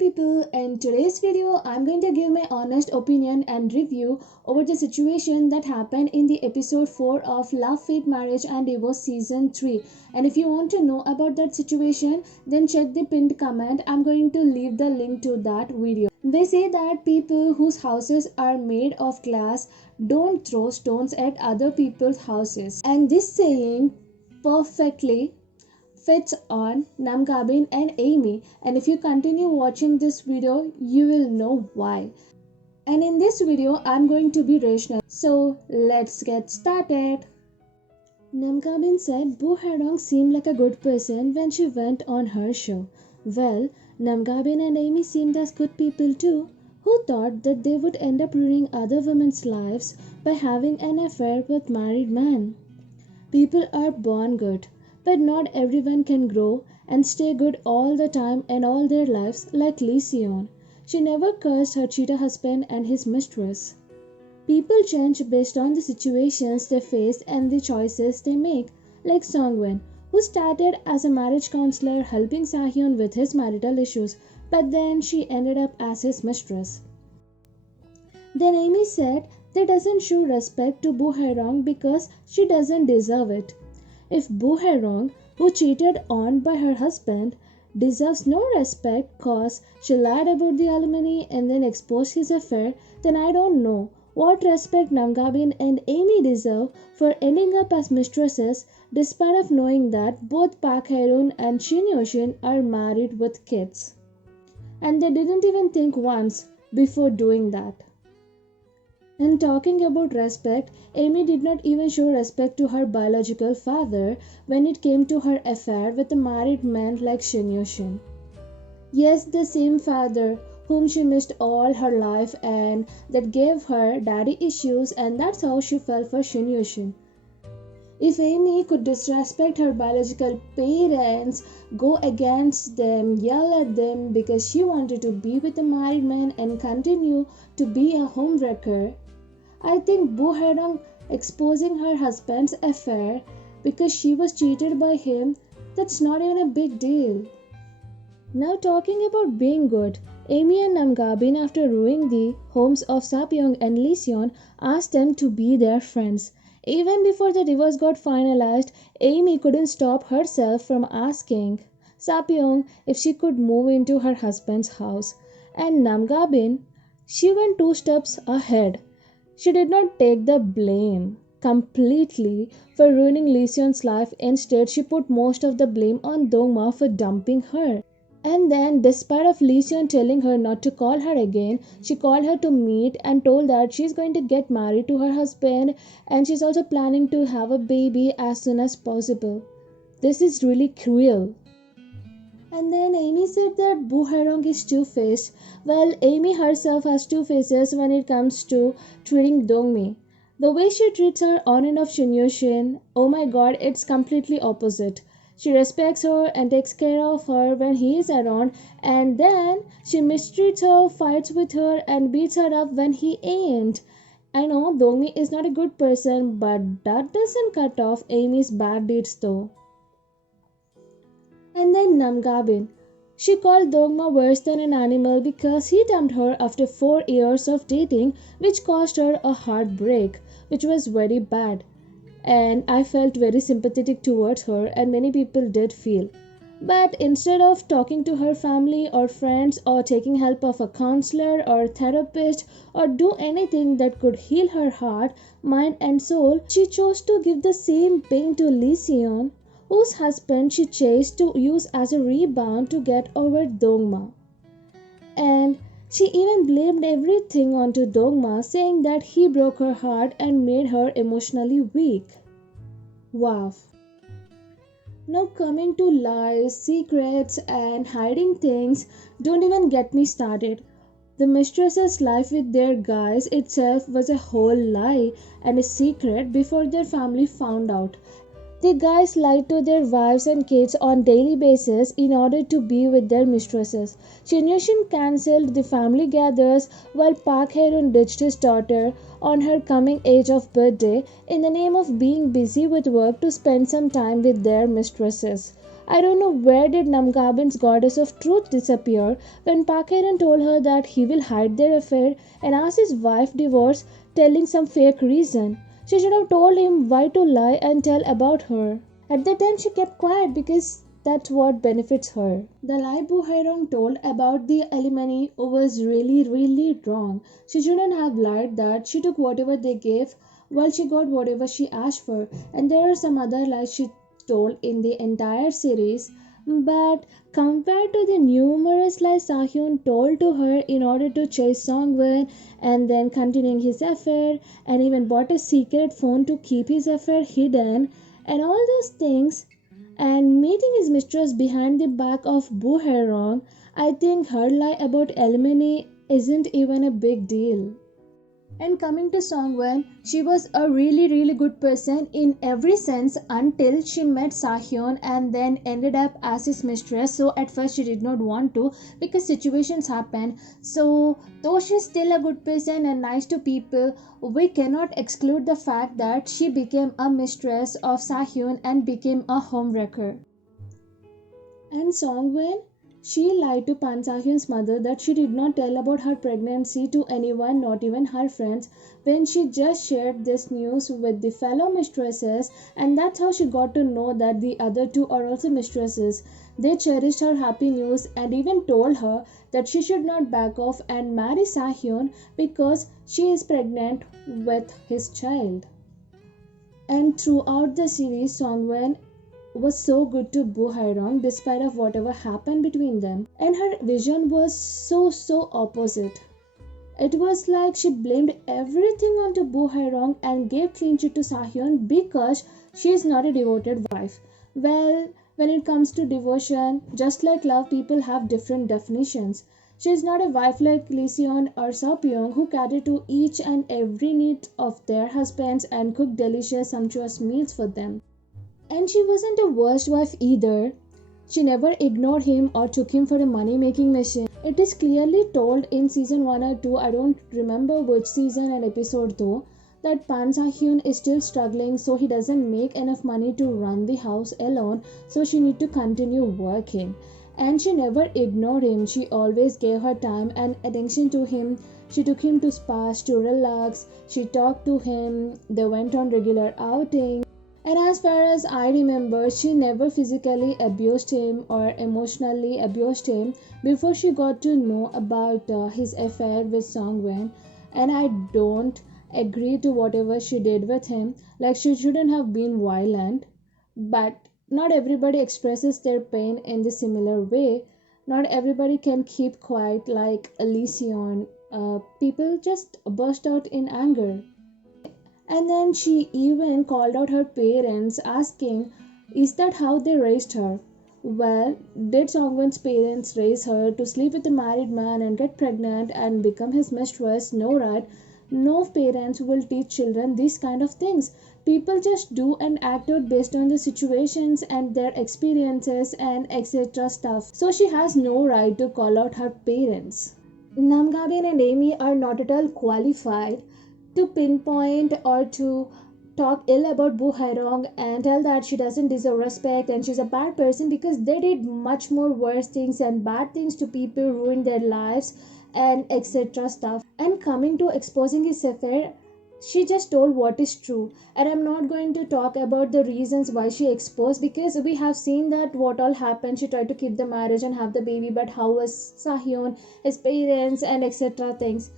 people, in today's video I'm going to give my honest opinion and review over the situation that happened in the episode 4 of Love, Fate, Marriage and Divorce season 3. And if you want to know about that situation, then check the pinned comment. I'm going to leave the link to that video. They say that people whose houses are made of glass don't throw stones at other people's houses. And this saying perfectly fits on Namgabin and Amy, and if you continue watching this video you will know why. And in this video I'm going to be rational, so let's get started. Namgabin said Boo Hye Rong seemed like a good person when she went on her show. Well, Namgabin and Amy seemed as good people too, who thought that they would end up ruining other women's lives by having an affair with married men. People are born good, but not everyone can grow and stay good all the time and all their lives like Lee Seon. She never cursed her cheater husband and his mistress. People change based on the situations they face and the choices they make, like Songwon, who started as a marriage counselor helping Sahyun with his marital issues, but then she ended up as his mistress. Then Amy said that doesn't show respect to Boo Hye Rong because she doesn't deserve it. If Boo Hye Rong, who cheated on by her husband, deserves no respect cause she lied about the alimony and then exposed his affair, then I don't know what respect Namgabin and Amy deserve for ending up as mistresses despite of knowing that both Park Hae-roon and Shin Yo-shin are married with kids. And they didn't even think once before doing that. And talking about respect, Amy did not even show respect to her biological father when it came to her affair with a married man like Shin Yo-shin. Yes, the same father whom she missed all her life and that gave her daddy issues, and that's how she fell for Shin Yo-shin. If Amy could disrespect her biological parents, go against them, yell at them because she wanted to be with a married man and continue to be a homewrecker, I think Boo Hye Rong exposing her husband's affair because she was cheated by him, that's not even a big deal. Now talking about being good, Amy and Namgabin, after ruining the homes of Sapyeong and Lee Seon, asked them to be their friends. Even before the divorce got finalized, Amy couldn't stop herself from asking Sapyeong if she could move into her husband's house. And Namgabin, she went 2 steps ahead. She did not take the blame completely for ruining Lee Seon's life. Instead, she put most of the blame on Dongma for dumping her. And then, despite of Lee Seon telling her not to call her again, she called her to meet and told that she's going to get married to her husband and she's also planning to have a baby as soon as possible. This is really cruel. And then Amy said that Boo Hye Rong is two-faced. Well, Amy herself has two faces when it comes to treating Dongmi. The way she treats her on and off Shin Yo-shin, oh my god, it's completely opposite. She respects her and takes care of her when he is around, and then she mistreats her, fights with her and beats her up when he ain't. I know Dongmi is not a good person, but that doesn't cut off Amy's bad deeds though. And then Namgabin. She called Dongma worse than an animal because he dumped her after 4 years of dating, which caused her a heartbreak, which was very bad. And I felt very sympathetic towards her, and many people did feel. But instead of talking to her family or friends or taking help of a counselor or therapist or do anything that could heal her heart, mind and soul, she chose to give the same pain to Lee Seon, whose husband she chose to use as a rebound to get over Dongma. And she even blamed everything onto Dongma, saying that he broke her heart and made her emotionally weak. Wow. Now coming to lies, secrets and hiding things, don't even get me started. The mistresses' life with their guys itself was a whole lie and a secret before their family found out. The guys lied to their wives and kids on daily basis in order to be with their mistresses. Chinyushin cancelled the family gathers while Park Hae-ryun ditched his daughter on her coming age of birthday in the name of being busy with work to spend some time with their mistresses. I don't know where did Namgabin's goddess of truth disappear when Park Hae-ryun told her that he will hide their affair and ask his wife divorce, telling some fake reason. She should have told him why to lie and tell about her. At that time, she kept quiet because that's what benefits her. The lie Boo Hye Rong told about the alimony was really wrong. She shouldn't have lied that she took whatever they gave while she got whatever she asked for. And there are some other lies she told in the entire series. But compared to the numerous lies Sahyun told to her in order to chase Songwon and then continuing his affair and even bought a secret phone to keep his affair hidden and all those things and meeting his mistress behind the back of Boo Hye Rong, I think her lie about alimony isn't even a big deal. And coming to Songwon, she was a really good person in every sense until she met Sahyun and then ended up as his mistress. So at first she did not want to because situations happen. So though she's still a good person and nice to people, we cannot exclude the fact that she became a mistress of Sahyun and became a homewrecker. And Songwen, she lied to Pan Sahyun's mother that she did not tell about her pregnancy to anyone, not even her friends, when she just shared this news with the fellow mistresses, and that's how she got to know that the other two are also mistresses. They cherished her happy news and even told her that she should not back off and marry Sahyun because she is pregnant with his child. And throughout the series, Songwen was so good to Boo Hye Rong despite of whatever happened between them. And her vision was so opposite. It was like she blamed everything onto Boo Hye Rong and gave clean sheet to Sahyun because she is not a devoted wife. Well, when it comes to devotion, just like love, people have different definitions. She is not a wife like Lee Seon or Seo Pyong who cater to each and every need of their husbands and cook delicious, sumptuous meals for them. And she wasn't a worst wife either. She never ignored him or took him for a money making machine. It is clearly told in season 1 or 2, I don't remember which season and episode though, that Pan Sa-hyun is still struggling so he doesn't make enough money to run the house alone, so she need to continue working. And she never ignored him. She always gave her time and attention to him. She took him to spas to relax. She talked to him. They went on regular outings. And as far as I remember, she never physically abused him or emotionally abused him before she got to know about his affair with Songwen. And I don't agree to whatever she did with him. Like, she shouldn't have been violent. But not everybody expresses their pain in the similar way. Not everybody can keep quiet like Elysion. People just burst out in anger. And then she even called out her parents, asking, is that how they raised her? Well, did Songwon's parents raise her to sleep with a married man and get pregnant and become his mistress? No, right? No parents will teach children these kind of things. People just do and act out based on the situations and their experiences and etc. stuff. So she has no right to call out her parents. Namgabin and Amy are not at all qualified to pinpoint or to talk ill about Boo Hye Rong and tell that she doesn't deserve respect and she's a bad person because they did much more worse things and bad things to people, ruined their lives and etc. stuff. And coming to exposing his affair, she just told what is true, and I'm not going to talk about the reasons why she exposed because we have seen that what all happened. She tried to keep the marriage and have the baby, but how was Sahyun, his parents and etc. things.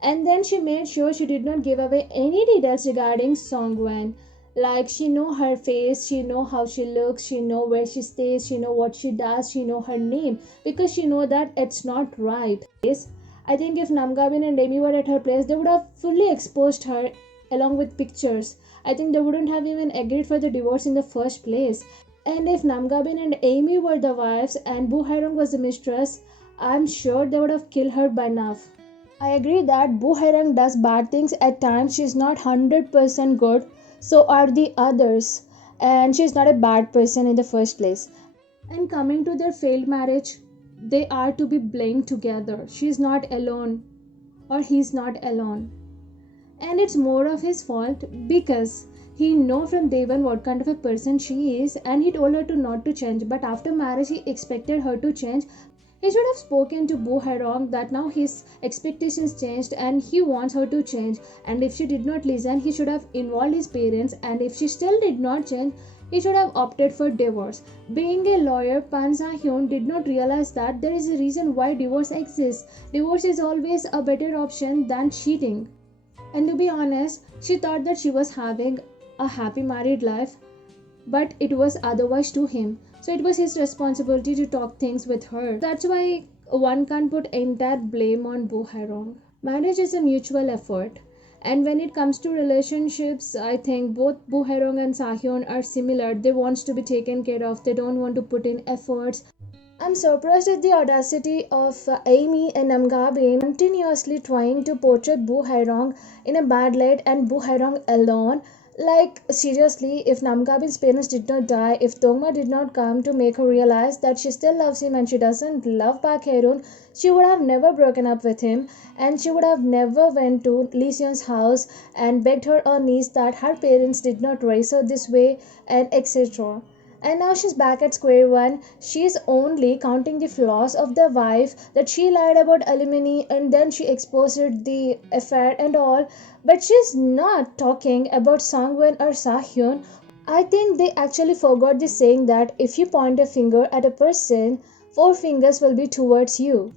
And then she made sure she did not give away any details regarding Songwan. Like, she know her face, she know how she looks, she know where she stays, she know what she does, she know her name because she know that it's not right. Yes, I think if Namgabin and Amy were at her place, they would have fully exposed her along with pictures. I think they wouldn't have even agreed for the divorce in the first place. And if Namgabin and Amy were the wives and Boo Hye Rong was the mistress, I'm sure they would have killed her by now. I agree that Boo Hye Rong does bad things at times. She's not 100% good. So are the others. and she's not a bad person in the first place. And coming to their failed marriage, they are to be blamed together. She's not alone, or he's not alone. And it's more of his fault because he know from day one what kind of a person she is, and he told her to not to change, but after marriage he expected her to change. He should have spoken to Boo Hye Rong that now his expectations changed and he wants her to change. And if she did not listen, he should have involved his parents. And if she still did not change, he should have opted for divorce. Being a lawyer, Pan Sa Hyun did not realize that there is a reason why divorce exists. Divorce is always a better option than cheating. And to be honest, she thought that she was having a happy married life, but it was otherwise to him. So it was his responsibility to talk things with her. That's why one can't put entire blame on Boo Hye Rong. Marriage is a mutual effort. And when it comes to relationships, I think both Boo Hye Rong and Sahyun are similar. They want to be taken care of. They don't want to put in efforts. I'm surprised at the audacity of Amy and Namgabin continuously trying to portray Boo Hye Rong in a bad light and Boo Hye Rong alone. Like, seriously, if Namgabin's parents did not die, if Dongma did not come to make her realize that she still loves him and she doesn't love Park Hae-roon, she would have never broken up with him, and she would have never went to Lee Seon's house and begged her on knees that her parents did not raise her this way, and etc. And now she's back at square one. She's only counting the flaws of the wife, that she lied about alimony and then she exposed the affair and all. But she's not talking about Sangwon or Sahyun. I think they actually forgot the saying that if you point a finger at a person, four fingers will be towards you.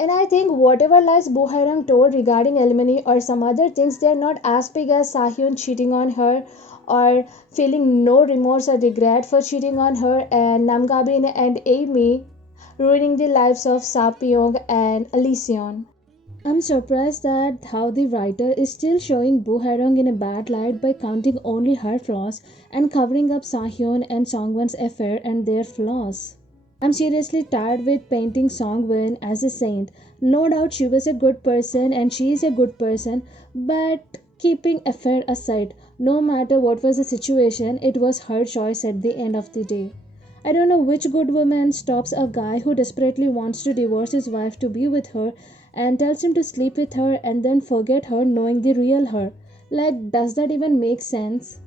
And I think whatever lies Boo Hye Rong told regarding alimony or some other things, they're not as big as Sahyun cheating on her or feeling no remorse or regret for cheating on her, and Namgabin and Amy ruining the lives of Sapyong and Alision. I'm surprised that how the writer is still showing Boo Hye Rong in a bad light by counting only her flaws and covering up Sahyun and Songwon's affair and their flaws. I'm seriously tired with painting Songwon as a saint. No doubt she was a good person and she is a good person, but keeping affair aside, no matter what was the situation, it was her choice at the end of the day. I don't know which good woman stops a guy who desperately wants to divorce his wife to be with her and tells him to sleep with her and then forget her knowing the real her. Like, does that even make sense?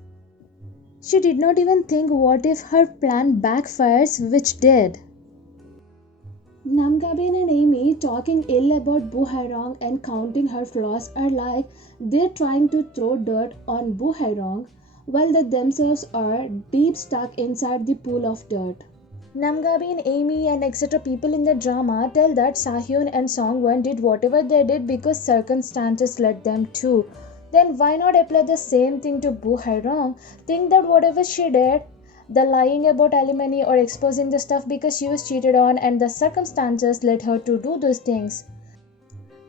She did not even think what if her plan backfires, which did. Namgabin and Amy talking ill about Boo Hye Rong and counting her flaws are like they're trying to throw dirt on Boo Hye Rong while they themselves are deep stuck inside the pool of dirt. Namgabin, Amy, and etc. people in the drama tell that Sahyun and Songwon did whatever they did because circumstances led them to. Then why not apply the same thing to Boo Hye Rong? Think that whatever she did, the lying about alimony or exposing the stuff because she was cheated on and the circumstances led her to do those things.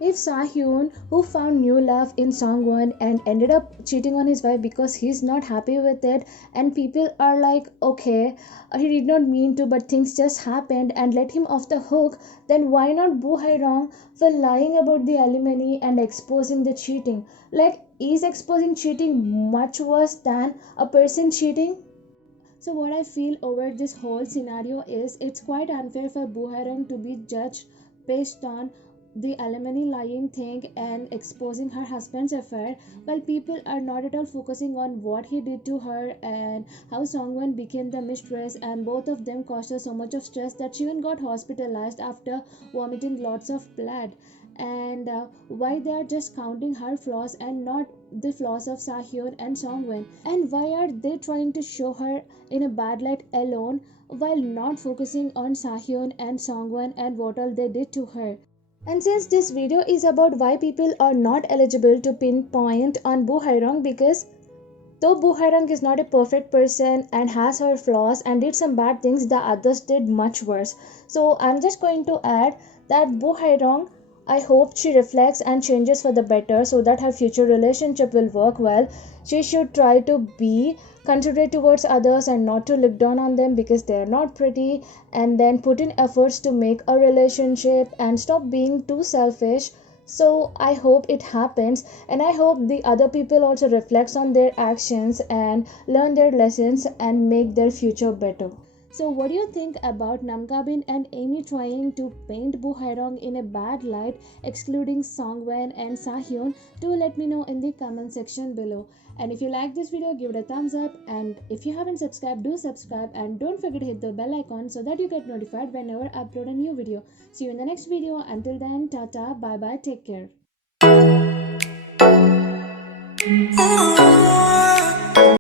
If Sahyun, who found new love in Songwon and ended up cheating on his wife because he's not happy with it, and people are like, okay, he did not mean to, but things just happened and let him off the hook, then why not Boo Hye Rong for lying about the alimony and exposing the cheating? Like, is exposing cheating much worse than a person cheating? So what I feel over this whole scenario is it's quite unfair for Boo Hye Rong to be judged based on the alimony lying thing and exposing her husband's affair, while people are not at all focusing on what he did to her and how Songwon became the mistress, and both of them caused her so much of stress that she even got hospitalized after vomiting lots of blood. And why they are just counting her flaws and not the flaws of Sahyun and Songwon, and why are they trying to show her in a bad light alone while not focusing on Sahyun and Songwon and what all they did to her. And since this video is about why people are not eligible to pinpoint on Boo Hye Rong, because though Boo Hye Rong is not a perfect person and has her flaws and did some bad things, the others did much worse. So I'm just going to add that Boo Hye Rong, I hope she reflects and changes for the better so that her future relationship will work well. She should try to be considerate towards others and not to look down on them because they're not pretty, and then put in efforts to make a relationship and stop being too selfish So I hope it happens, and I hope the other people also reflects on their actions and learn their lessons and make their future better. So what do you think about Namgabin and Amy trying to paint Boo Hye Rong in a bad light, excluding Songwen and Sahyun? Do let me know in the comment section below. And if you like this video, give it a thumbs up, and if you haven't subscribed, do subscribe, and don't forget to hit the bell icon so that you get notified whenever I upload a new video. See you in the next video. Until then, tata, bye bye, take care.